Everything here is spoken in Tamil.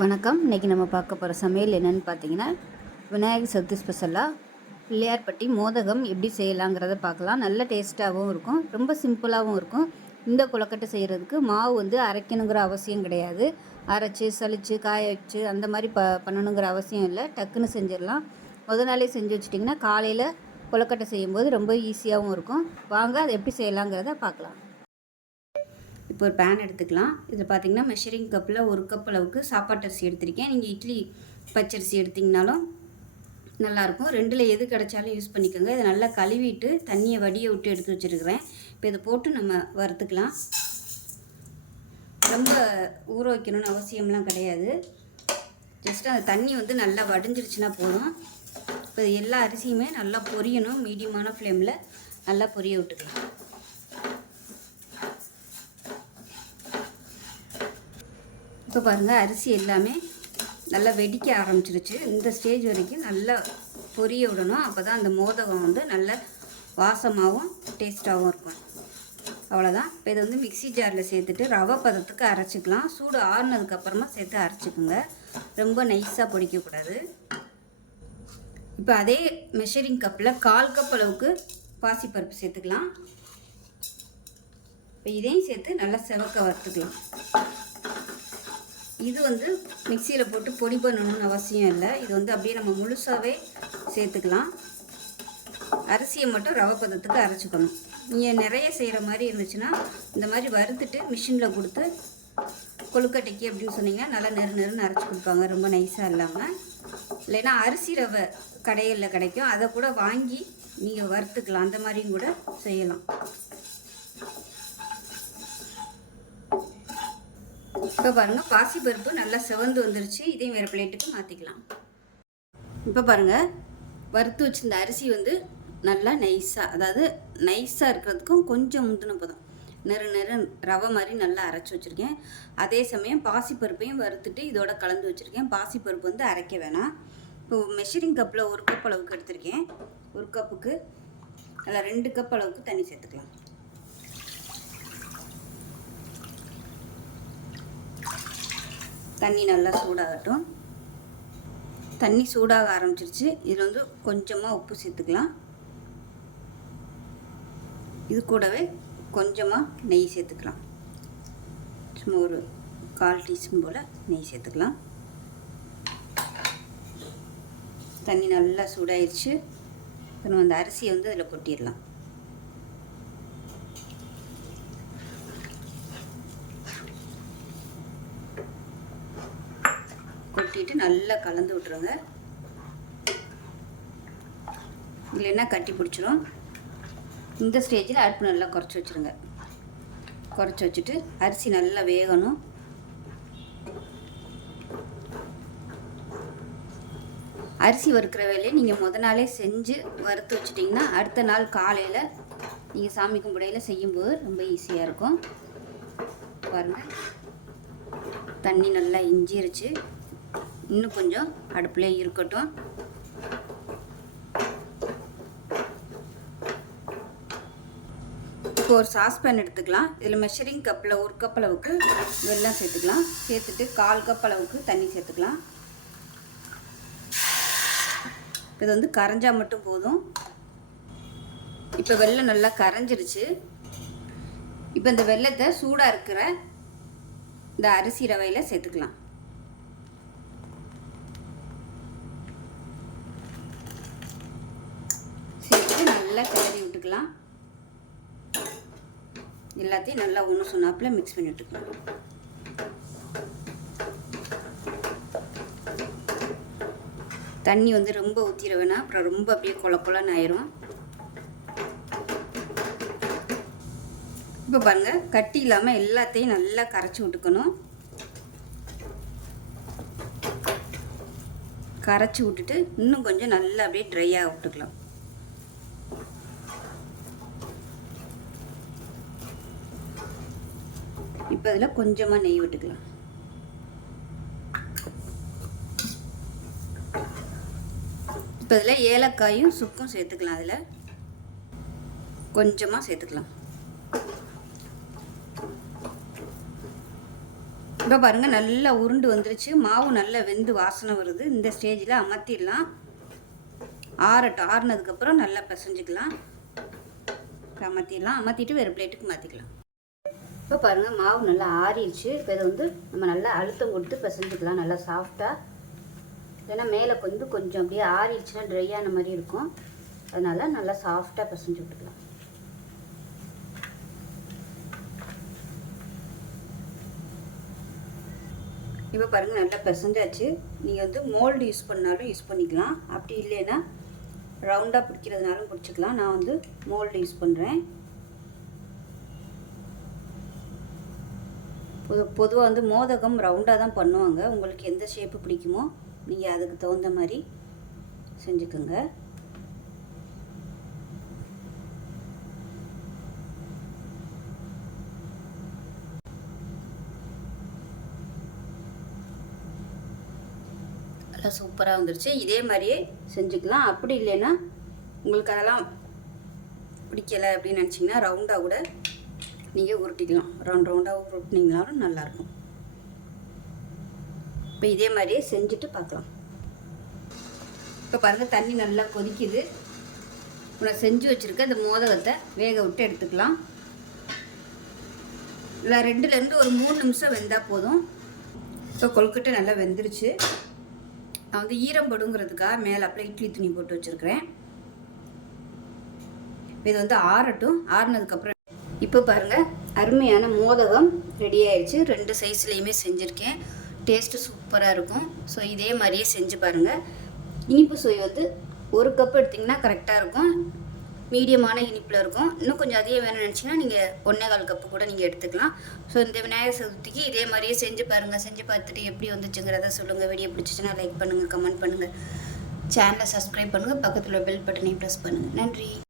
வணக்கம். இன்றைக்கி நம்ம பார்க்க போகிற சமையல் என்னென்னு பார்த்தீங்கன்னா விநாயகர் சதுர்த்தி ஸ்பெஷலாக பிள்ளையார்பட்டி மோதகம் எப்படி செய்யலாங்கிறத பார்க்கலாம். நல்ல டேஸ்ட்டாகவும் இருக்கும். ரொம்ப சிம்பிளாகவும் இருக்கும். இந்த கொழுக்கட்டை செய்கிறதுக்கு மாவு வந்து அரைக்கணுங்கிற அவசியம் கிடையாது. அரைச்சி சளிச்சு காய வச்சு அந்த மாதிரி ப பண்ணணுங்கிற அவசியம் இல்லை. டக்குன்னு செஞ்சிடலாம். முத நாளே செஞ்சு வச்சிட்டிங்கன்னா காலையில் கொழுக்கட்டை செய்யும்போது ரொம்ப ஈஸியாகவும் இருக்கும். வாங்க அதை எப்படி செய்யலாங்கிறத பார்க்கலாம். இப்போ ஒரு பேன் எடுத்துக்கலாம். இதில் பார்த்தீங்கன்னா மெஷரிங் கப்பில் ஒரு கப் அளவுக்கு சாப்பாட்டு அரிசி எடுத்திருக்கேன். நீங்கள் இட்லி பச்சரிசி எடுத்திங்கனாலும் நல்லாயிருக்கும். ரெண்டில் எது கிடைச்சாலும் யூஸ் பண்ணிக்கோங்க. இதை நல்லா கழுவிட்டு தண்ணியை வடிய விட்டு எடுத்து வச்சுருக்கிறேன். இப்போ இதை போட்டு நம்ம வறுத்துக்கலாம். ரொம்ப ஊற வைக்கணும்னு அவசியம்லாம் கிடையாது. ஜஸ்ட் அந்த தண்ணி வந்து நல்லா வடிஞ்சிருச்சுன்னா போதும். இப்போ எல்லா அரிசியுமே நல்லா பொரியணும். மீடியமான ஃப்ளேமில் நல்லா பொரிய விட்டுக்கலாம். இப்போ பாருங்கள் அரிசி எல்லாமே நல்லா வெடிக்க ஆரம்பிச்சிருச்சு. இந்த ஸ்டேஜ் வரைக்கும் நல்லா பொரிய விடணும். அப்போ தான் அந்த மோதகம் வந்து நல்ல வாசமாகவும் டேஸ்ட்டாகவும் இருக்கும். அவ்வளோதான் இப்போ இதை வந்து மிக்ஸி ஜாரில் சேர்த்துட்டு ரவை பதத்துக்கு அரைச்சிக்கலாம். சூடு ஆறுனதுக்கப்புறமா சேர்த்து அரைச்சிக்கோங்க. ரொம்ப நைஸாக பொடிக்கக்கூடாது இப்போ அதே மெஷரிங் கப்பில் கால் கப் அளவுக்கு பாசிப்பருப்பு சேர்த்துக்கலாம். இப்போ இதையும் சேர்த்து நல்லா செவக்க வறுத்துக்கலாம். இது வந்து மிக்சியில் போட்டு பொடி பண்ணணும்னு அவசியம் இல்லை. இது வந்து அப்படியே நம்ம முழுசாகவே சேர்த்துக்கலாம். அரிசியை மட்டும் ரவை பதத்துக்கு அரைச்சிக்கணும். நீங்கள் நிறைய செய்கிற மாதிரி இருந்துச்சுன்னா இந்த மாதிரி வறுத்துட்டு மிஷினில் கொடுத்து கொழுக்கட்டைக்கு அப்படின்னு சொன்னீங்கன்னா நல்லா நெரு நெருன்னு அரைச்சி கொடுப்பாங்க. ரொம்ப நைஸாக இல்லாமல் இல்லைன்னா அரிசி ரவை கடைகளில் கிடைக்கும். அதை கூட வாங்கி நீங்கள் வறுத்துக்கலாம். அந்த மாதிரியும் கூட செய்யலாம். இப்போ பாருங்கள் பாசிப்பருப்பு நல்லா செவந்து வந்துருச்சு. இதையும் வேறு பிளேட்டுக்கு மாற்றிக்கலாம் இப்போ பாருங்கள் வறுத்து வச்சிருந்த அரிசி வந்து நல்லா நைஸாக அதாவது நைஸாக இருக்கிறதுக்கும் கொஞ்சம் முந்தின பதம். நெரு நெரு ரவை மாதிரி நல்லா அரைச்சி வச்சுருக்கேன். அதே சமயம் பாசிப்பருப்பையும் வறுத்துட்டு இதோட கலந்து வச்சுருக்கேன். பாசிப்பருப்பு வந்து அரைக்க வேணாம். இப்போ மெஷரிங் கப்பில் ஒரு கப் அளவுக்கு எடுத்திருக்கேன். ஒரு கப்புக்கு அதில் ரெண்டு கப் அளவுக்கு தண்ணி சேர்த்துக்கலாம். தண்ணி நல்லா சூடாகட்டும். தண்ணி சூடாக ஆரம்பிச்சிருச்சு. இதில் வந்து கொஞ்சமாக உப்பு சேர்த்துக்கலாம். இது கூடவே கொஞ்சமாக நெய் சேர்த்துக்கலாம். சும்மா ஒரு கால் டீஸ்பூன் போல் நெய் சேர்த்துக்கலாம். தண்ணி நல்லா சூடாயிருச்சு. இப்போ நம்ம அந்த அரிசியை வந்து அதில் கொட்டிடலாம். கொட்டிட்டு நல்லா கலந்து விட்ருங்க இல்லைன்னா கட்டி பிடிச்சிரும்? இந்த ஸ்டேஜில் அடுப்பு நல்லா குறைச்சி வச்சுருங்க. குறைச்சி வச்சுட்டு அரிசி நல்லா வேகணும். அரிசி வறுக்கிற வேலையை நீங்கள் முத நாளே செஞ்சு வறுத்து வச்சிட்டிங்கன்னா அடுத்த நாள் காலையில் நீங்கள் சாமி கும்பிடையில் செய்யும்போது ரொம்ப ஈஸியாக இருக்கும். பாருங்கள் தண்ணி நல்லா இஞ்சிருச்சு. இன்னும் கொஞ்சம் அடுப்பில் இருக்கட்டும். இப்போ ஒரு சாஸ்பேன் எடுத்துக்கலாம். இதில் மெஷரிங் கப்பில் ஒரு கப் அளவுக்கு வெல்லம் சேர்த்துக்கலாம். சேர்த்துட்டு கால் கப் அளவுக்கு தண்ணி சேர்த்துக்கலாம். இது வந்து கரைஞ்சால் மட்டும் போதும். இப்போ வெள்ளம் நல்லா கரைஞ்சிருச்சு. இப்போ இந்த வெள்ளத்தை சூடாக இருக்கிற இந்த அரிசி ரவையில் சேர்த்துக்கலாம் சேர்த்து நல்லா கிளறி விட்டுக்கலாம். எல்லாத்தையும் நல்லா ஒன்று சொன்னாப்பில் மிக்ஸ் பண்ணி விட்டுக்கலாம். தண்ணி வந்து ரொம்ப ஊற்றிட வேணாம். அப்புறம் ரொம்ப அப்படியே கொல கொலன்னு ஆயிரும். இப்போ பாருங்கள் கட்டி இல்லாமல் எல்லாத்தையும் நல்லா கரைச்சி விட்டுக்கணும். கரைச்சி விட்டுட்டு இன்னும் கொஞ்சம் நல்லா அப்படியே ட்ரையாக விட்டுக்கலாம். இப்போ இதில் கொஞ்சமாக நெய் விட்டுக்கலாம். இப்போ இதில் ஏலக்காயும் சுக்கும் சேர்த்துக்கலாம் அதில். கொஞ்சமாக சேர்த்துக்கலாம். இப்போ பாருங்கள் நல்லா உருண்டு வந்துருச்சு. மாவு நல்லா வெந்து வாசனை வருது. இந்த ஸ்டேஜில் அமர்த்திடலாம் ஆறட்டும். ஆறுனதுக்கப்புறம் நல்லா பிசைஞ்சிக்கலாம். அமர்த்திடலாம் அமர்த்திட்டு வேறு பிளேட்டுக்கு மாற்றிக்கலாம் இப்போ பாருங்கள் மாவு நல்லா ஆறிடுச்சு. இப்போ இதை வந்து நம்ம நல்லா அழுத்தம் கொடுத்து பிசைஞ்சுக்கலாம் நல்லா சாஃப்டாக இல்லைன்னா மேலே வந்து கொஞ்சம் அப்படியே ஆறிடுச்சுன்னா ட்ரை ஆன மாதிரி இருக்கும். அதனால் நல்லா சாஃப்டாக பிசைஞ்சு விட்டுக்கலாம். இப்போ பாருங்கள் நல்லா பிசைஞ்சாச்சு. நீங்கள் வந்து மோல்டு யூஸ் பண்ணாலும் யூஸ் பண்ணிக்கலாம். அப்படி இல்லைன்னா ரவுண்டாக பிடிக்கிறதுனாலும் பிடிச்சிக்கலாம். நான் வந்து மோல்டு யூஸ் பண்ணுறேன் பொதுவாக வந்து மோதகம் ரவுண்டாக தான் பண்ணுவாங்க. உங்களுக்கு எந்த ஷேப்பு பிடிக்குமோ நீங்கள் அதுக்கு தகுந்த மாதிரி செஞ்சுக்கோங்க. நல்லா சூப்பராக வந்துருச்சு. இதே மாதிரியே செஞ்சுக்கலாம். அப்படி இல்லைன்னா உங்களுக்கு அதெல்லாம் பிடிக்கலை அப்படின்னு நினச்சிங்கன்னா ரவுண்டாக கூட நீங்கள் உருட்டிக்கலாம். ரவுண்ட் ரவுண்டாக உருட்டினீங்கனாலும் நல்லாயிருக்கும் இப்போ இதே மாதிரியே செஞ்சுட்டு பார்க்கலாம். இப்போ பாருங்கள் தண்ணி நல்லா கொதிக்குது. நான் செஞ்சு வச்சுருக்க இந்த மோதகத்தை வேக விட்டு எடுத்துக்கலாம். இல்லை ரெண்டுலேருந்து ஒரு மூணு நிமிஷம் வெந்தால் போதும். இப்போ கொழுக்கட்டை நல்லா வெந்துருச்சு. நான் வந்து ஈரம் படுங்கிறதுக்காக மேலே அப்படியே இட்லி துணி போட்டு வச்சுருக்கிறேன். இது வந்து ஆறட்டும். ஆறுனதுக்கப்புறம் இப்போ பாருங்கள் அருமையான மோதகம் ரெடி ஆயிடுச்சு ரெண்டு சைஸ்லேயுமே செஞ்சுருக்கேன். டேஸ்ட்டு சூப்பராக இருக்கும். ஸோ இதே மாதிரியே செஞ்சு பாருங்கள் இனிப்பு சுவை வந்து ஒரு கப் எடுத்திங்கன்னா கரெக்டாக இருக்கும். மீடியமான இனிப்பில் இருக்கும். இன்னும் கொஞ்சம் அதிகம் வேணும்னு நினச்சிங்கன்னா நீங்கள் ஒன்றே கால் கப்பு கூட நீங்கள் எடுத்துக்கலாம். ஸோ இந்த விநாயகர் சதுர்த்திக்கு இதே மாதிரியே செஞ்சு பாருங்கள் செஞ்சு பார்த்துட்டு எப்படி வந்துச்சுங்கிறத சொல்லுங்கள் வீடியோ பிடிச்சிச்சுன்னா லைக் பண்ணுங்கள் கமெண்ட் பண்ணுங்கள் சேனலை சப்ஸ்கிரைப் பண்ணுங்கள் பக்கத்தில் பெல் பட்டனையும் ப்ரெஸ் பண்ணுங்கள் நன்றி.